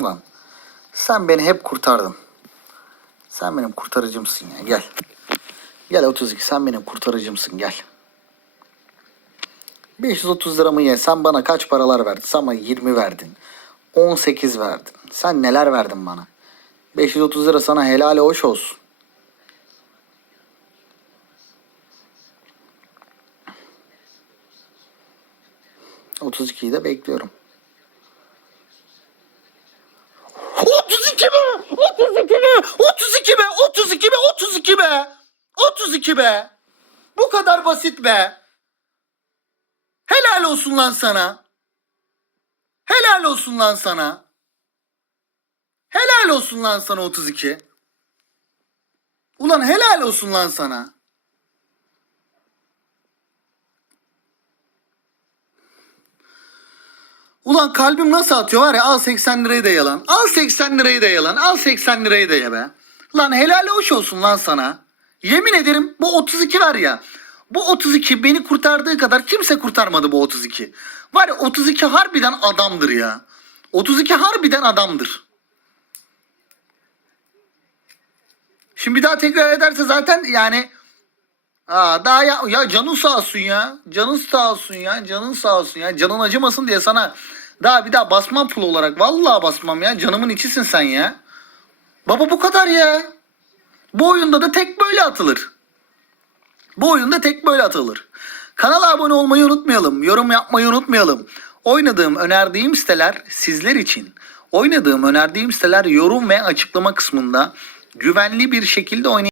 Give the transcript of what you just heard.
Ulan sen beni hep kurtardın. Sen benim kurtarıcımsın ya gel. Gel 32 sen benim kurtarıcımsın gel. 530 liramı ye. Sen bana kaç paralar verdin? Sen bana 20 verdin. 18 verdin. Sen neler verdin bana? 530 lira sana helale hoş olsun. ...32'yi de bekliyorum. 32 mi? 32 mi? 32 mi? 32 mi? 32 be! 32 be! Bu kadar basit be! Helal olsun lan sana. Helal olsun lan sana. Helal olsun lan sana 32. Ulan helal olsun lan sana. Ulan kalbim nasıl atıyor var ya al 80 lirayı da yalan. Al 80 lirayı da yalan. Al 80 lirayı da ye be. Lan helal hoş olsun lan sana. Yemin ederim bu 32 var ya. Bu 32 beni kurtardığı kadar kimse kurtarmadı bu 32. Var ya 32 harbiden adamdır ya. 32 harbiden adamdır. Şimdi bir daha tekrar ederse zaten yani Aa, daha ya, ya canın sağ olsun ya. Canın sağ olsun ya. Canın sağ olsun ya. Canın acımasın diye sana daha bir daha basmam pul olarak. Vallahi basmam ya. Canımın içisin sen ya. Baba bu kadar ya. Bu oyunda da tek böyle atılır. Bu oyunda tek böyle atılır. Kanala abone olmayı unutmayalım. Yorum yapmayı unutmayalım. Oynadığım, önerdiğim siteler sizler için. Oynadığım, önerdiğim siteler yorum ve açıklama kısmında güvenli bir şekilde oynayabilirsiniz.